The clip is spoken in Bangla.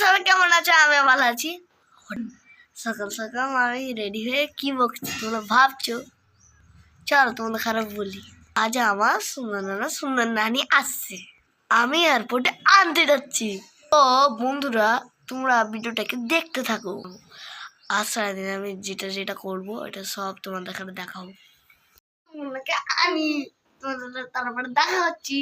সবাই কেমন আছো? আমি ভালো আছি। সকাল সকাল আমি রেডি হয়ে কি বকছি তোমরা ভাবছো? চলো তোমাদের খারাপ বলি। আজ আমার সুন্দর নানি আসছে, আমি এয়ারপোর্টে আনতে যাচ্ছি। তো বন্ধুরা তোমরা ভিডিওটাকে দেখতে থাকো। আজ সারাদিন আমি যেটা যেটা করবো এটা সব তোমাদের দেখাবো। তোমাদেরকে আমি তোমাদের তারপরে দেখা হচ্ছি।